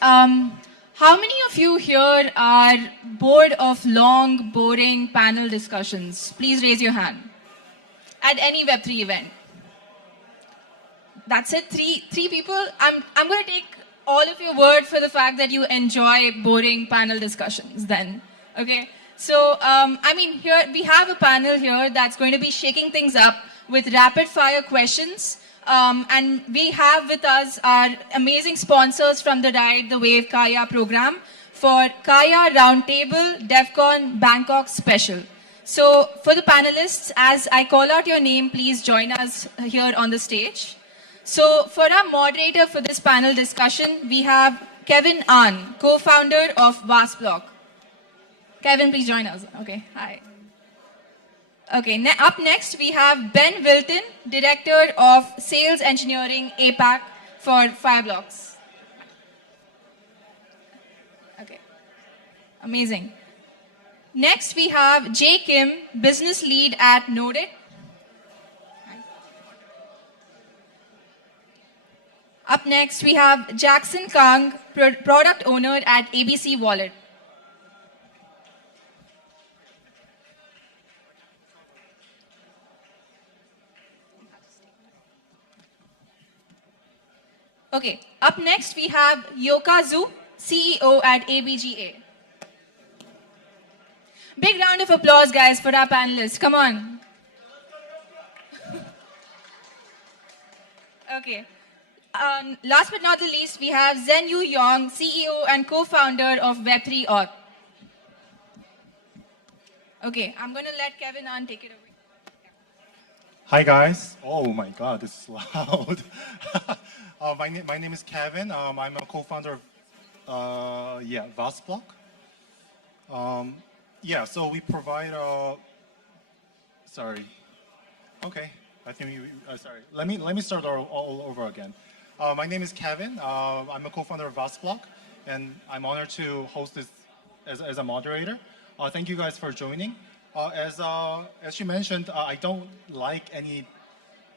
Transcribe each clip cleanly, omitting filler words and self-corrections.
Um, how many of you here are bored of long, boring panel discussions? Please raise your hand. At any Web3 event. That's it. Three people. I'm going to take all of your word for the fact that you enjoy boring panel discussions. Then, okay. So, here we have a panel here that's going to be shaking things up with rapid fire questions. And we have with us our amazing sponsors from the Ride the Wave Kaia program for Kaia Roundtable DevCon Bangkok Special. So for the panelists, as I call out your name, please join us here on the stage. So for our moderator for this panel discussion, we have Kevin An, co-founder of VastBlock. Kevin, please join us. Okay, hi. Okay, up next we have Ben Wilton, Director of Sales Engineering APAC for Fireblocks. Okay, amazing. Next we have Jay Kim, Business Lead at Nodit. Up next we have Jackson Kang, Product Owner at ABC Wallet. Okay, up next we have Yoka Zhu, CEO at ABGA. Big round of applause, guys, for our panelists. Come on. Okay. Last but not the least, we have Zhen Yu Yong, CEO and co-founder of Web3 Auth. Okay, I'm going to let Kevin An take it over. Hi guys. Oh my God, this is loud. My name is Kevin. I'm a co-founder of VastBlock. So we provide sorry. Okay, I think sorry. Let me start all over again. My name is Kevin. I'm a co-founder of VastBlock, and I'm honored to host this as a moderator. Thank you guys for joining. As she mentioned, I don't like any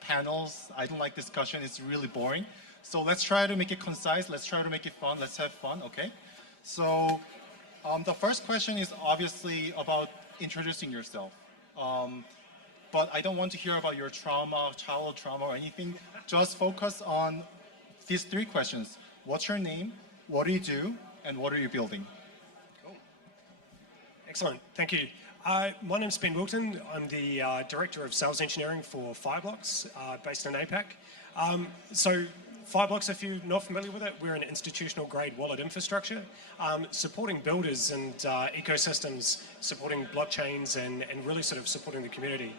panels. I don't like discussion. It's really boring. So let's try to make it concise. Let's try to make it fun. Let's have fun, okay? So the first question is obviously about introducing yourself. But I don't want to hear about your trauma, childhood trauma or anything. Just focus on these three questions. What's your name? What do you do? And what are you building? Cool. Excellent. Thank you. My name's Ben Wilton. I'm the Director of Sales Engineering for Fireblocks, based in APAC. So Fireblocks, if you're not familiar with it, we're an institutional grade wallet infrastructure, supporting builders and ecosystems, supporting blockchains and really sort of supporting the community.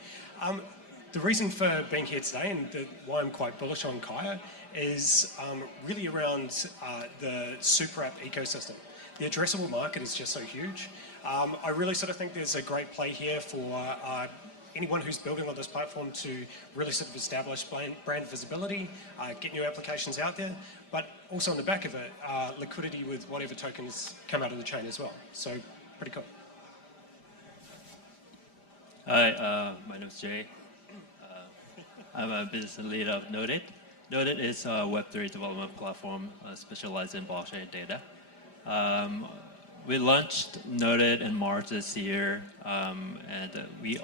The reason for being here today and why I'm quite bullish on Kaia is really around the super app ecosystem. The addressable market is just so huge. I really sort of think there's a great play here for anyone who's building on this platform to really sort of establish brand visibility, get new applications out there, but also on the back of it, liquidity with whatever tokens come out of the chain as well. So pretty cool. Hi, my name is Jay. I'm a business lead of Nodit. Nodit is a Web3 development platform specialized in blockchain data. We launched Nodit in March this year, and we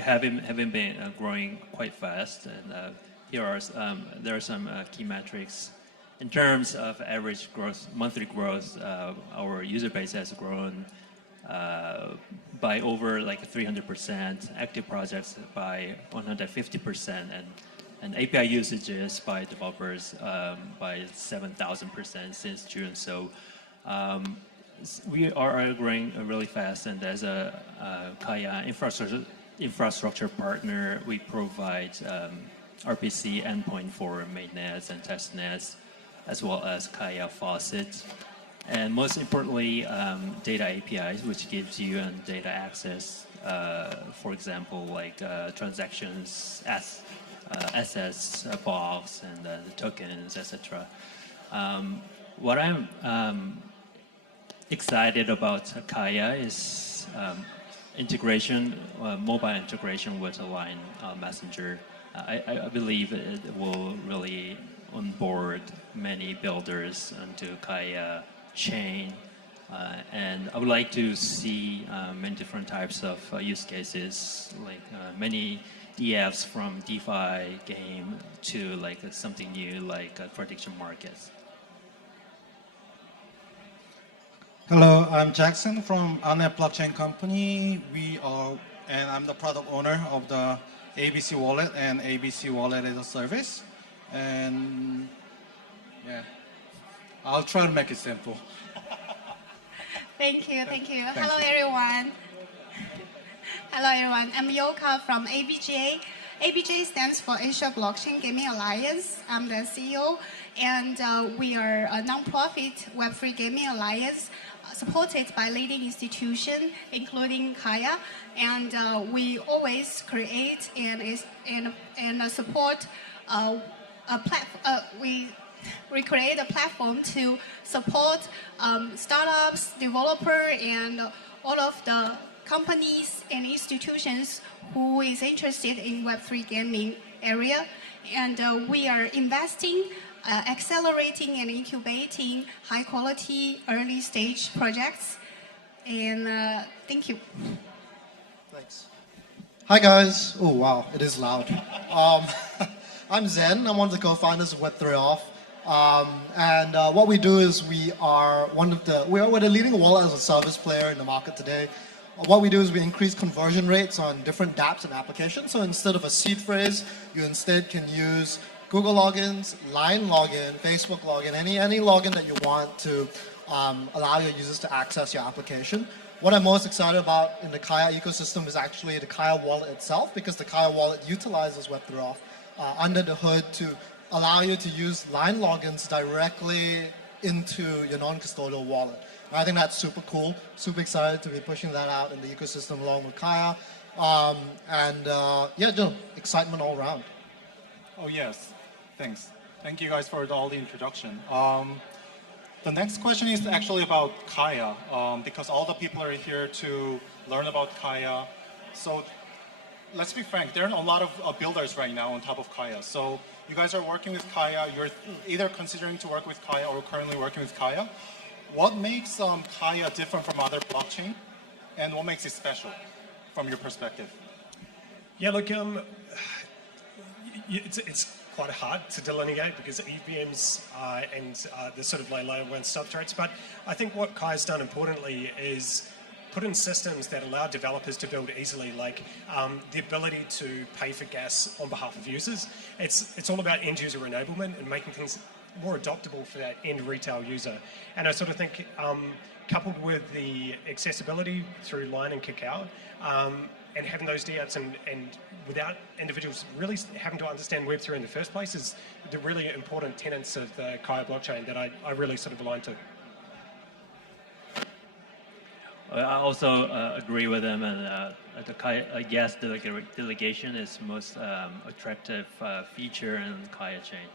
have been growing quite fast. And there are some key metrics in terms of average growth, monthly growth. Our user base has grown by over like 300%, active projects by 150%, and API usages by developers by 7,000% since June. So we are growing really fast, and as a Kaia infrastructure partner, we provide RPC endpoint for mainnets and testnets, as well as Kaia faucet. And most importantly, data APIs, which gives you data access, for example, like transactions, assets, blocks, and the tokens, etc. What I'm excited about Kaia is integration, mobile integration with a Line Messenger. I believe it will really onboard many builders into Kaia chain. And I would like to see many different types of use cases, like many EFs from DeFi game to like something new, like prediction markets. Hello, I'm Jackson from Anet Blockchain Company. And I'm the product owner of the ABC Wallet and ABC Wallet as a service. And yeah, I'll try to make it simple. Thank you. Hello, everyone. Hello, everyone. I'm Yoka from ABGA. ABGA stands for Asia Blockchain Gaming Alliance. I'm the CEO, and we are a non-profit Web3 gaming alliance supported by leading institutions, including Kaia. And we always create and support a platform. We create a platform to support startups, developers, and all of the companies and institutions who is interested in Web3 gaming area. And we are investing, accelerating, and incubating high-quality early-stage projects. And thank you. Thanks. Hi, guys. Oh, wow, it is loud. I'm Zen. I'm one of the co-founders of Web3Off. And what we do is we're the leading wallet as a service player in the market today. What we do is we increase conversion rates on different dApps and applications. So instead of a seed phrase, you instead can use Google logins, Line login, Facebook login, any login that you want to allow your users to access your application. What I'm most excited about in the Kaia ecosystem is actually the Kaia wallet itself, because the Kaia wallet utilizes Web3Off under the hood to allow you to use Line logins directly into your non-custodial wallet. I think that's super cool, super excited to be pushing that out in the ecosystem along with Kaia. Yeah, excitement all around. Oh yes, thanks. Thank you guys for all the introduction. The next question is actually about Kaia, because all the people are here to learn about Kaia. So let's be frank, there are a lot of builders right now on top of Kaia. So you guys are working with Kaia, you're either considering to work with Kaia or currently working with Kaia. What makes Kaia different from other blockchain, and what makes it special from your perspective? Yeah, look, it's quite hard to delineate because EVMs and the sort of layer one substrates. But I think what Kai's done importantly is put in systems that allow developers to build easily, like the ability to pay for gas on behalf of users. It's all about end user enablement and making things more adoptable for that end retail user. And I sort of think coupled with the accessibility through Line and Kakao, and having those DApps and without individuals really having to understand Web3 in the first place is the really important tenets of the Kaia blockchain that I really sort of align to. I also agree with them, and the Kaia gas delegation is most attractive feature in Kaia chain.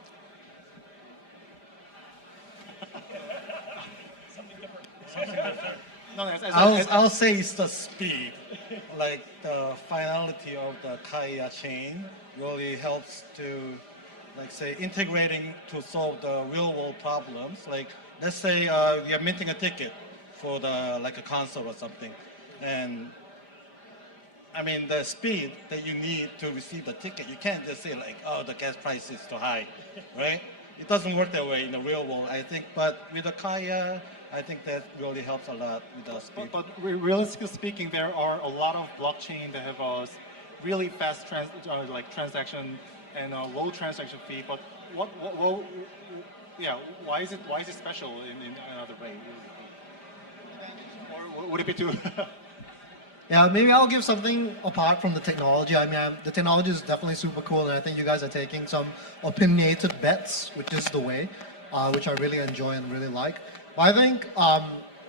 I'll say it's the speed. Like the finality of the Kaia chain really helps to, like, say, integrating to solve the real world problems. Like, let's say we are minting a ticket for like a concert or something, and I mean the speed that you need to receive the ticket. You can't just say like, oh, the gas price is too high, right? It doesn't work that way in the real world, I think. But with the Kaia, I think that really helps a lot with the speed. But realistically speaking, there are a lot of blockchain that have a really fast transaction and a low transaction fee. But why is it special in another way? Or would it be too? Yeah, maybe I'll give something apart from the technology. I mean, the technology is definitely super cool, and I think you guys are taking some opinionated bets, which is the way, which I really enjoy and really like. But I think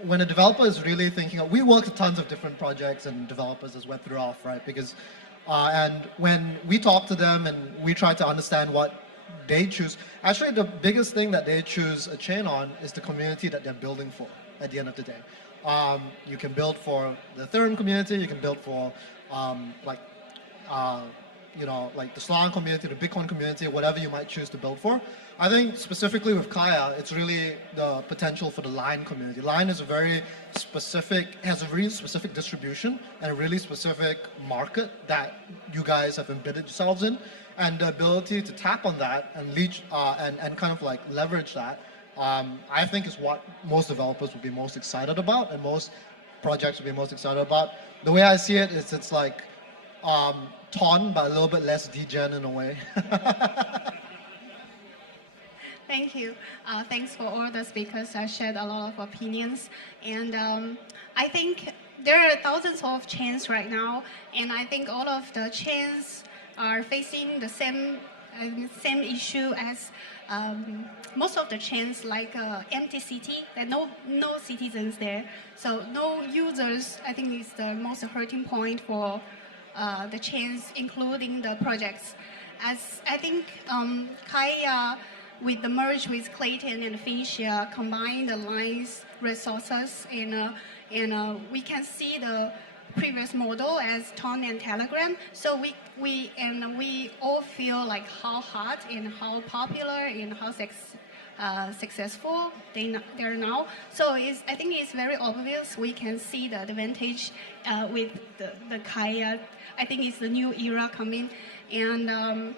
when a developer is really thinking, we work with tons of different projects and developers as Web3Off, right? Because, and when we talk to them and we try to understand what they choose, actually the biggest thing that they choose a chain on is the community that they're building for at the end of the day. You can build for the Ethereum community, you can build for like the Solana community, the Bitcoin community, whatever you might choose to build for. I think specifically with Kaia, it's really the potential for the Line community. Line is has a really specific distribution and a really specific market that you guys have embedded yourselves in, and the ability to tap on that and and kind of like leverage that. I think is what most developers would be most excited about, and most projects would be most excited about. The way I see it is it's like Ton, but a little bit less degen in a way. Thank you. Thanks for all the speakers that shared a lot of opinions. And I think there are thousands of chains right now, and I think all of the chains are facing the same issue as most of the chains, like empty city, there are no citizens there. So no users, I think, is the most hurting point for the chains, including the projects. As I think Kaia, with the merge with Clayton and Finchia, combine the Line's resources, and we can see the previous model as Ton and Telegram. So we all feel like how hot and how popular and how successful they're now. So I think it's very obvious. We can see the advantage with the Kaia. I think it's the new era coming, and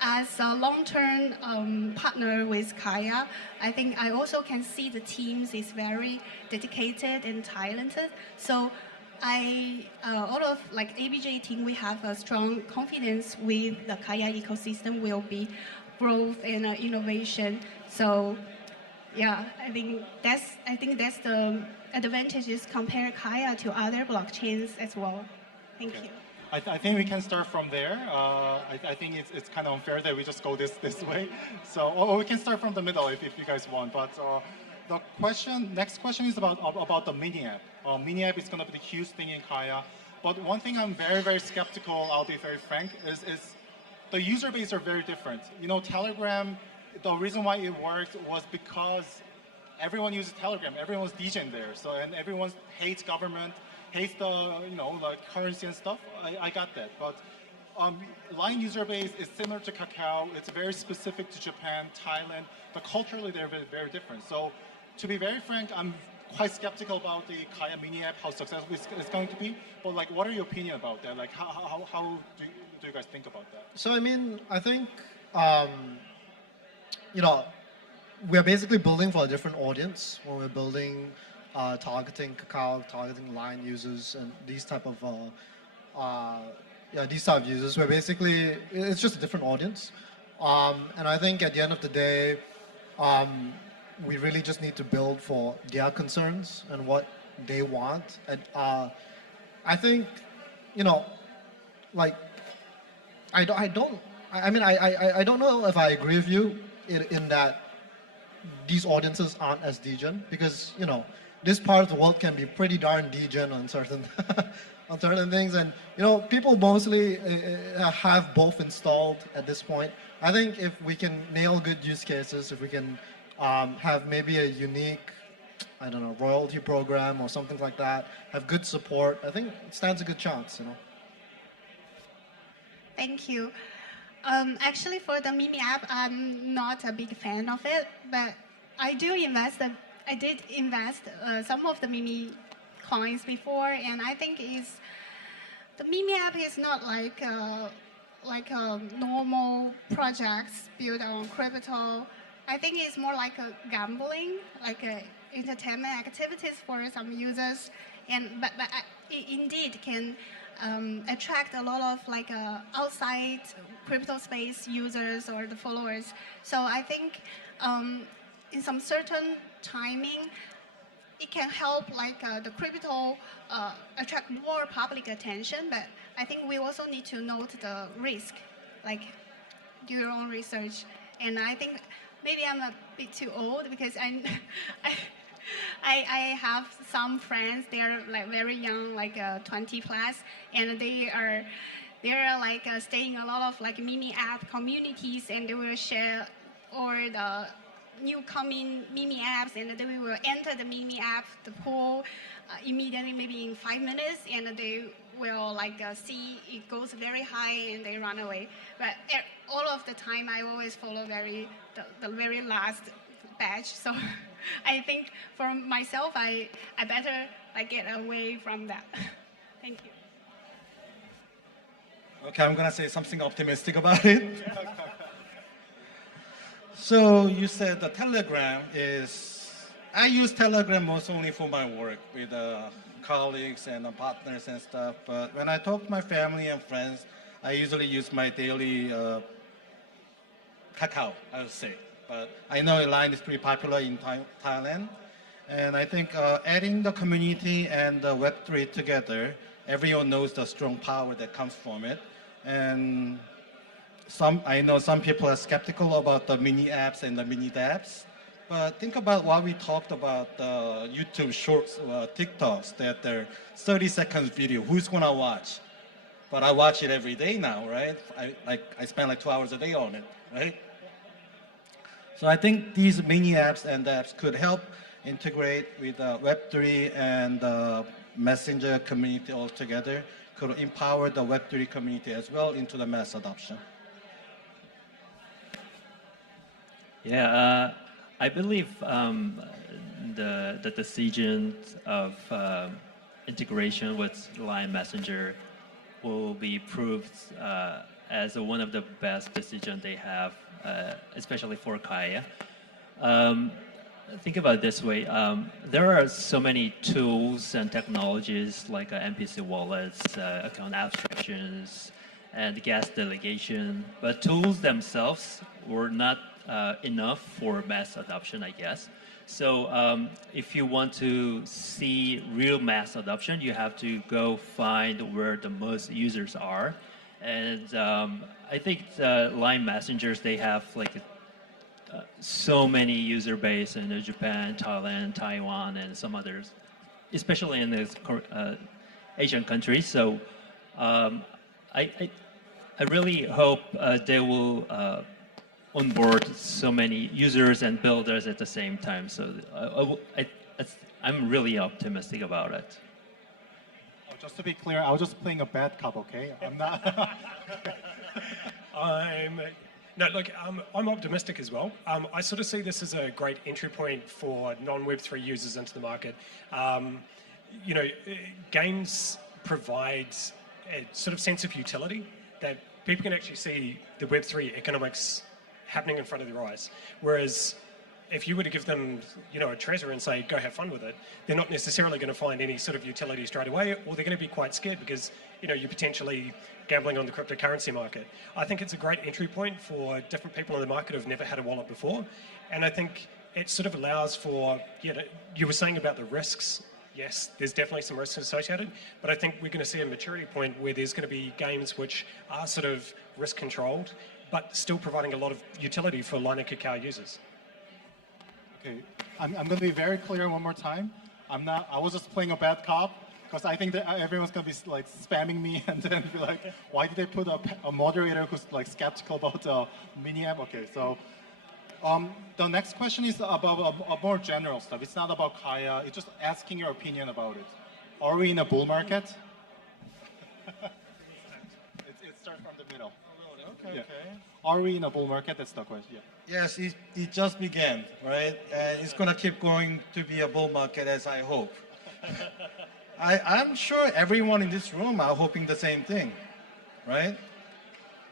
as a long-term partner with Kaia, I think I also can see the teams is very dedicated and talented. So all of like ABJ team, we have a strong confidence with the Kaia ecosystem will be growth and innovation. So yeah, I think that's the advantages compare Kaia to other blockchains as well. Thank you. I think we can start from there. I think it's kind of unfair that we just go this way. So, or we can start from the middle if you guys want. But the next question is about the mini app. Mini app is going to be the huge thing in Kaia. But one thing I'm very, very skeptical, I'll be very frank, is the user base are very different. Telegram, the reason why it worked was because everyone uses Telegram. Everyone's DJing there. So, and everyone hates government, hates the like currency and stuff. I got that, but Line user base is similar to Kakao. It's very specific to Japan, Thailand, but culturally they're very, very different. So to be very frank, I'm quite skeptical about the Kaia mini app, how successful it's going to be. But like, what are your opinion about that? Like, how do you guys think about that? So I mean, I think we're basically building for a different audience when we're building. Targeting Kakao, targeting Line users, and these type of users. Where basically it's just a different audience, and I think at the end of the day, we really just need to build for their concerns and what they want. And I think, like I don't know if I agree with you in that these audiences aren't as degen, because this part of the world can be pretty darn degen on certain things, and people mostly have both installed at this point. I think if we can nail good use cases, if we can have maybe a unique, royalty program or something like that, have good support, I think it stands a good chance. Thank you. Actually, for the mini app, I'm not a big fan of it, but I did invest some of the mini coins before, and I think the mini app is not like a normal projects built on crypto. I think it's more like a gambling, like a entertainment activities for some users, but it indeed can attract a lot of like outside crypto space users or the followers. So I think in some certain timing, it can help like the crypto attract more public attention, but I think we also need to note the risk, like do your own research. And I think maybe I'm a bit too old because I have some friends, they are like very young, like 20 plus, and they are like staying a lot of like mini app communities, and they will share all new coming Mimi apps, and they will enter the Mimi app, the pool, immediately, maybe in 5 minutes, and they will see it goes very high and they run away. But all of the time, I always follow the very last batch. So I think for myself, I better get away from that. Thank you. Okay, I'm gonna say something optimistic about it. So you said the Telegram is, I use Telegram most only for my work with colleagues and partners and stuff. But when I talk to my family and friends, I usually use my daily Kakao, I would say. But I know Line is pretty popular in Thailand. And I think adding the community and the Web3 together, everyone knows the strong power that comes from it. And I know some people are skeptical about the mini apps and the mini dApps. But think about what we talked about the YouTube Shorts, TikToks, that they're 30 seconds video. Who's gonna watch? But I watch it every day now, right? I spend like 2 hours a day on it, right? So I think these mini apps and apps could help integrate with Web3 and the Messenger community all together, could empower the Web3 community as well into the mass adoption. Yeah, I believe the decision of integration with Line Messenger will be proved as one of the best decisions they have, especially for Kaia. Think about it this way. There are so many tools and technologies like MPC wallets, account abstractions, and gas delegation, but tools themselves were not enough for mass adoption, I guess. So if you want to see real mass adoption, you have to go find where the most users are. And I think the Line Messengers, they have so many user base in Japan, Thailand, Taiwan, and some others, especially in the Asian countries. So I really hope they will onboard so many users and builders at the same time. So I'm really optimistic about it. Oh, just to be clear, I was just playing a bad cop, okay? I'm not. I'm optimistic as well. I sort of see this as a great entry point for non-Web3 users into the market. Games provide a sort of sense of utility that people can actually see the Web3 economics happening in front of their eyes. Whereas if you were to give them, a treasure and say, go have fun with it, they're not necessarily going to find any sort of utility straight away, or they're going to be quite scared because, you're potentially gambling on the cryptocurrency market. I think it's a great entry point for different people in the market who've never had a wallet before. And I think it sort of allows for, you were saying about the risks. Yes, there's definitely some risks associated, but I think we're going to see a maturity point where there's going to be games which are sort of risk controlled, but still providing a lot of utility for Line and Kakao users. Okay, I'm going to be very clear one more time. I was just playing a bad cop because I think that everyone's going to be spamming me and then be like, why did they put a moderator who's skeptical about mini app? Okay, so the next question is about a more general stuff. It's not about Kaia. It's just asking your opinion about it. Are we in a bull market? It starts from the middle. Okay, Yeah. okay. Are we in a bull market? That's the question. Yeah. Yes, it just began, right? And it's gonna keep going to be a bull market as I hope. I'm sure everyone in this room are hoping the same thing, right?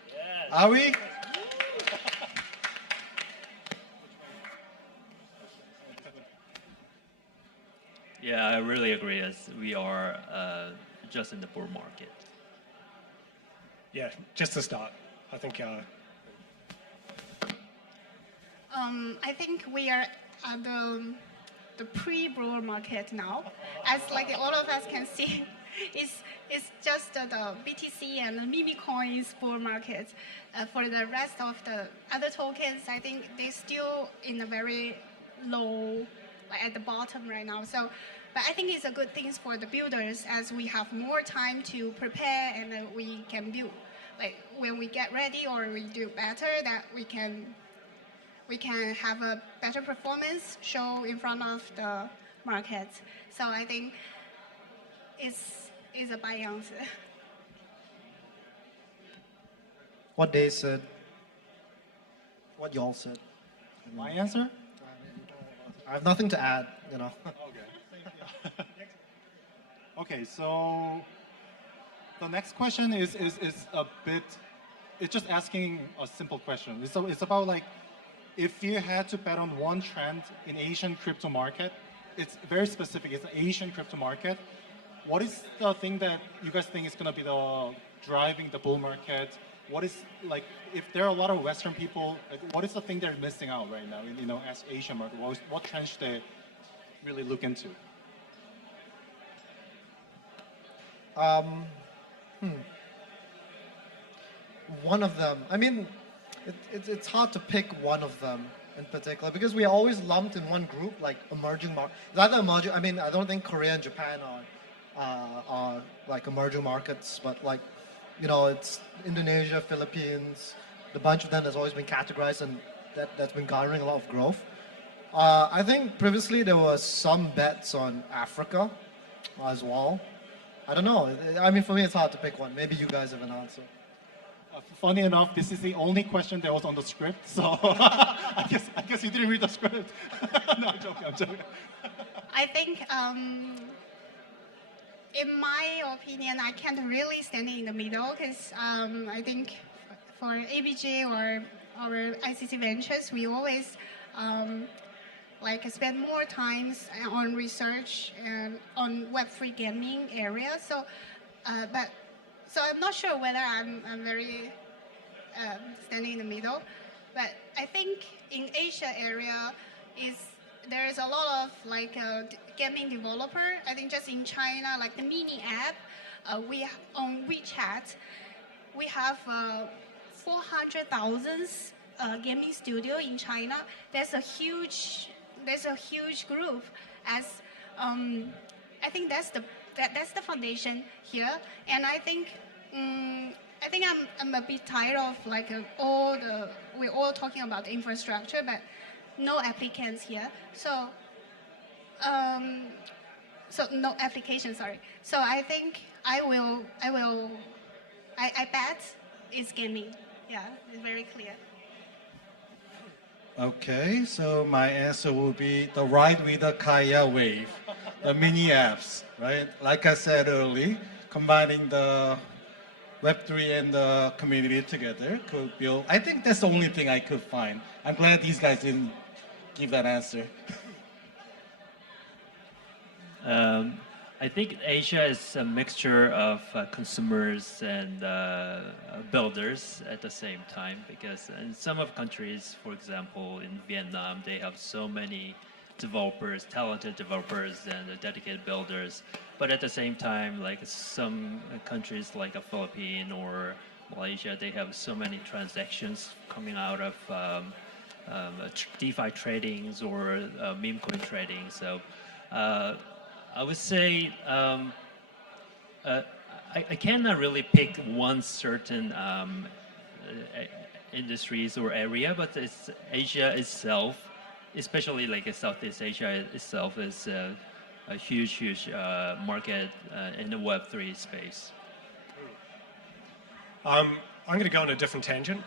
Yes. Are we? Yeah, I really agree. As we are just in the bull market. Yeah, just to start, I think. I think we are at the pre-bull market now. As all of us can see, it's just the BTC and the meme coins bull market. For the rest of the other tokens, I think they're still in a very low, at the bottom right now. So, but I think it's a good thing for the builders as we have more time to prepare and we can build. When we get ready or we do better, that we can we can have a better performance show in front of the market. So I think it's a buy answer. What they said, what y'all said. My answer? I have nothing to add, you know. Okay. Okay, so the next question is a bit, it's just asking a simple question. It's about like, if you had to bet on one trend in Asian crypto market, it's very specific, it's an Asian crypto market. What is the thing that you guys think is going to be the driving the bull market? What is, like, if there are a lot of Western people, like, what is the thing they're missing out right now in, as Asian market? What trend should they really look into? One of them, I mean, it's hard to pick one of them in particular because we are always lumped in one group, like emerging market. Either emerging, I mean, I don't think Korea and Japan are like emerging markets, but like, you know, it's Indonesia, Philippines, the bunch of them has always been categorized and that's been garnering a lot of growth. I think previously there were some bets on Africa as well. I don't know. I mean, for me, it's hard to pick one. Maybe you guys have an answer. Funny enough, this is the only question that was on the script, so I guess you didn't read the script. No, I'm joking. I think, in my opinion, I can't really stand in the middle because I think for ABJ or our ICC Ventures, we always like spend more time on research and on Web3 gaming area. So, so I'm not sure whether I'm very standing in the middle, but I think in Asia area there is a lot of like gaming developer. I think just in China, like the mini app, we on WeChat, we have 400,000 gaming studio in China. There's a huge group. As I think that's the foundation here, and I think I'm a bit tired of like we're all talking about the infrastructure, but no applicants here. So no application. Sorry. So I think I bet it's gaming. Yeah, it's very clear. Okay, so my answer will be the ride with the Kaia wave, the mini apps, right? Like I said earlier, combining the Web3 and the community together could build. I think that's the only thing I could find. I'm glad these guys didn't give that answer. I think Asia is a mixture of consumers and builders at the same time, because in some of countries, for example, in Vietnam, they have so many developers, talented developers and dedicated builders. But at the same time, like some countries like the Philippines or Malaysia, they have so many transactions coming out of DeFi tradings or meme coin trading. So I would say I cannot really pick one certain industries or area, but it's Asia itself, especially like Southeast Asia itself, is a huge market in the Web3 space. I'm going to go on a different tangent.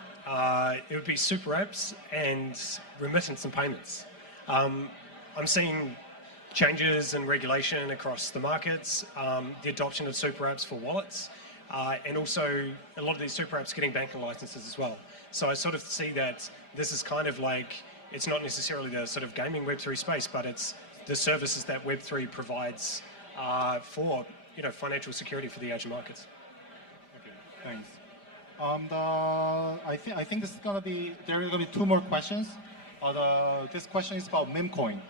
It would be super apps and remittance and payments. I'm seeing changes in regulation across the markets, the adoption of super apps for wallets, and also a lot of these super apps getting banking licenses as well. So I sort of see that this is kind of like, it's not necessarily the sort of gaming Web3 space, but it's the services that Web3 provides for financial security for the Asian markets. Okay, thanks. I think this is gonna be, there are gonna be two more questions. This question is about meme coin.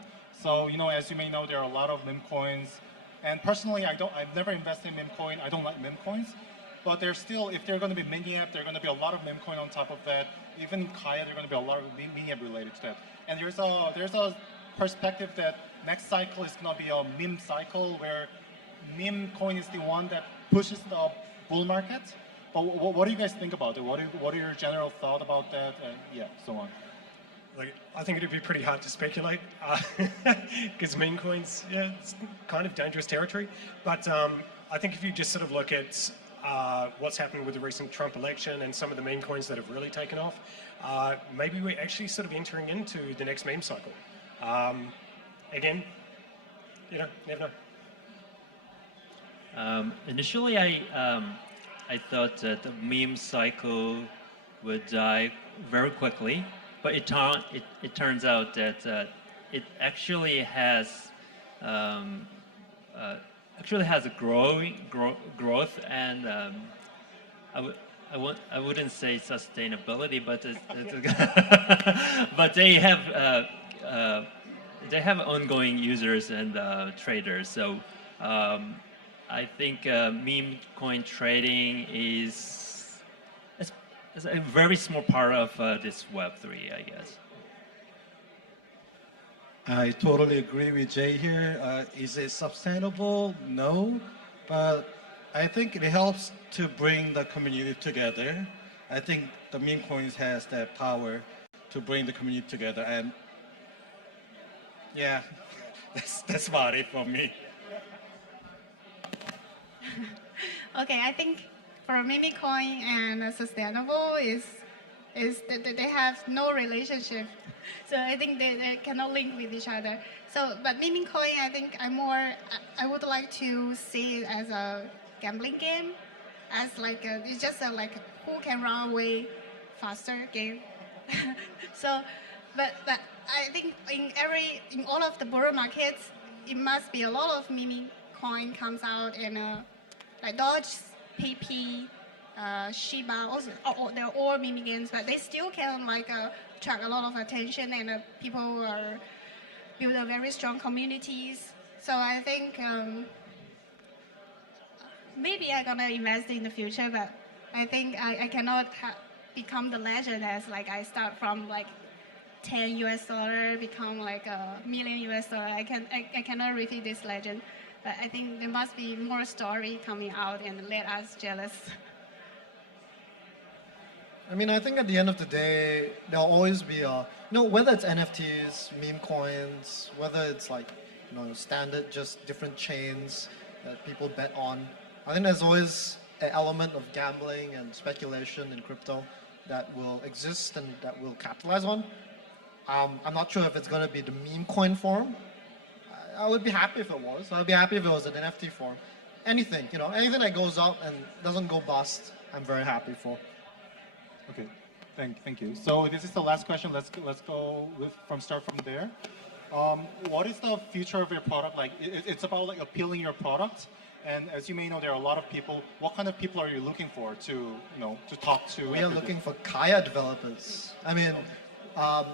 So, as you may know, there are a lot of meme coins, and personally, I've never invested in meme coin. I don't like meme coins, but there's still, if they're going to be mini app, there are going to be a lot of meme coin on top of that. Even in Kaia, there are going to be a lot of mini app related to that. And there's a perspective that next cycle is going to be a meme cycle where meme coin is the one that pushes the bull market. But what do you guys think about it? What are your general thoughts about that? And yeah, so on. Like, I think it'd be pretty hard to speculate because meme coins, yeah, it's kind of dangerous territory. But I think if you just sort of look at what's happened with the recent Trump election and some of the meme coins that have really taken off, maybe we're actually sort of entering into the next meme cycle. Again, you know, never know. Initially, I thought that the meme cycle would die very quickly, but it turns out that it actually has a growth, and I wouldn't say sustainability, but but they have ongoing users and traders. So I think meme coin trading is a very small part of this Web3, I guess. I totally agree with Jay here. Is it sustainable? No, but I think it helps to bring the community together. I think the meme coins has that power to bring the community together, and yeah, that's about it for me. Okay, I think for meme coin and sustainable is that they have no relationship. So I think they cannot link with each other. So, but meme coin, I think I would like to see it as a gambling game, as like it's just like who can run away faster game. So, but I think in all of the bull markets, it must be a lot of meme coin comes out and like Dodge, PP, Shiba, also they're all meme games, but they still can like attract a lot of attention, and people are build a very strong communities. So I think maybe I'm gonna invest in the future, but I think I cannot become the legend as like I start from like $10 become like $1 million. I cannot repeat this legend. But I think there must be more story coming out and let us jealous. I mean, I think at the end of the day, there'll always be whether it's NFTs, meme coins, whether it's like, standard, just different chains that people bet on. I think there's always an element of gambling and speculation in crypto that will exist and that we'll capitalize on. I'm not sure if it's going to be the meme coin form. I would be happy if it was. I'd be happy if it was an NFT form. Anything, anything that goes up and doesn't go bust, I'm very happy for. Okay, thank you. So this is the last question. Let's go start from there. What is the future of your product like? It's about like appealing your product, and as you may know, there are a lot of people. What kind of people are you looking for to talk to? We are looking for Kaia developers. I mean,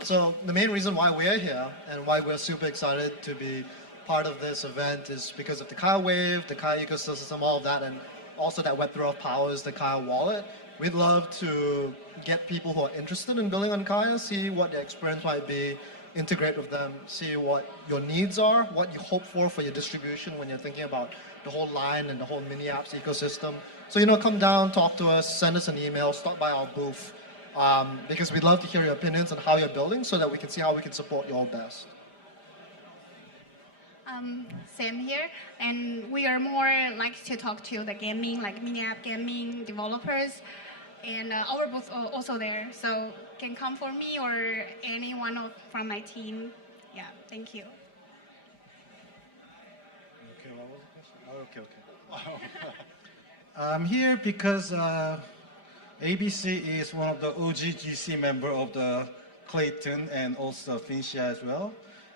so the main reason why we're here and why we're super excited to be part of this event is because of the Kaia wave, the Kaia ecosystem, all of that, and also that Web3 of powers, the Kaia wallet. We'd love to get people who are interested in building on Kaia, see what their experience might be, integrate with them, see what your needs are, what you hope for your distribution when you're thinking about the whole line and the whole mini apps ecosystem. So, come down, talk to us, send us an email, stop by our booth, because we'd love to hear your opinions on how you're building so that we can see how we can support you all best. Same here, and we are more like to talk to the gaming, like mini app gaming developers, and our booth also there, so can come for me or anyone from my team. Yeah, thank you. Okay, what was the question? Okay. I'm here because ABC is one of the OG GC member of the Clayton and also Finchia as well.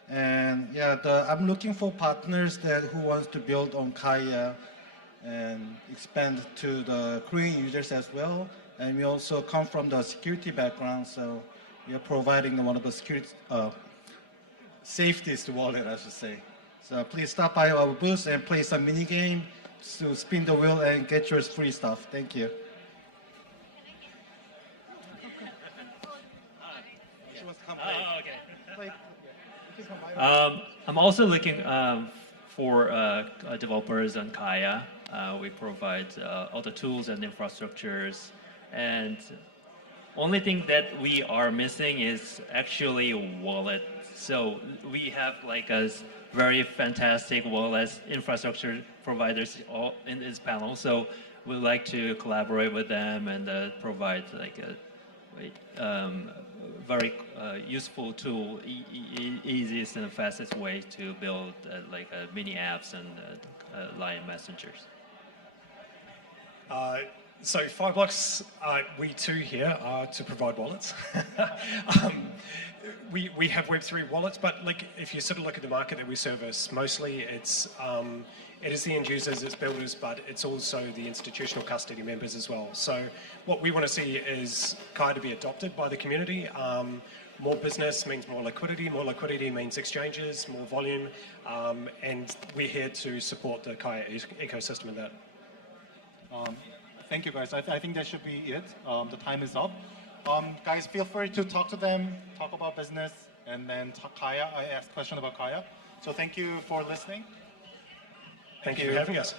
And yeah, I'm looking for partners who wants to build on Kaia and expand to the Korean users as well. And we also come from the security background, so we are providing one of the security safest wallet, I should say. So please stop by our booth and play some mini game to spin the wheel and get your free stuff. Thank you. I'm also looking for developers on Kaia. We provide all the tools and infrastructures, and Only thing that we are missing is actually a wallet. So we have like a very fantastic wallet infrastructure providers all in this panel. So we'd like to collaborate with them and provide like a very useful tool, easiest and fastest way to build like mini apps and Line messengers. So Fireblocks, we too here are to provide wallets. We have Web3 wallets, but like if you sort of look at the market that we service, mostly it is the end users, it's builders, but it's also the institutional custody members as well. So what we want to see is Kaia to be adopted by the community. More business means more liquidity means exchanges, more volume, and we're here to support the Kaia ecosystem in that. Thank you, guys. I think that should be it. The time is up. Guys, feel free to talk to them, talk about business, and then Kaia. I asked a question about Kaia. So thank you for listening. Thank you for having us.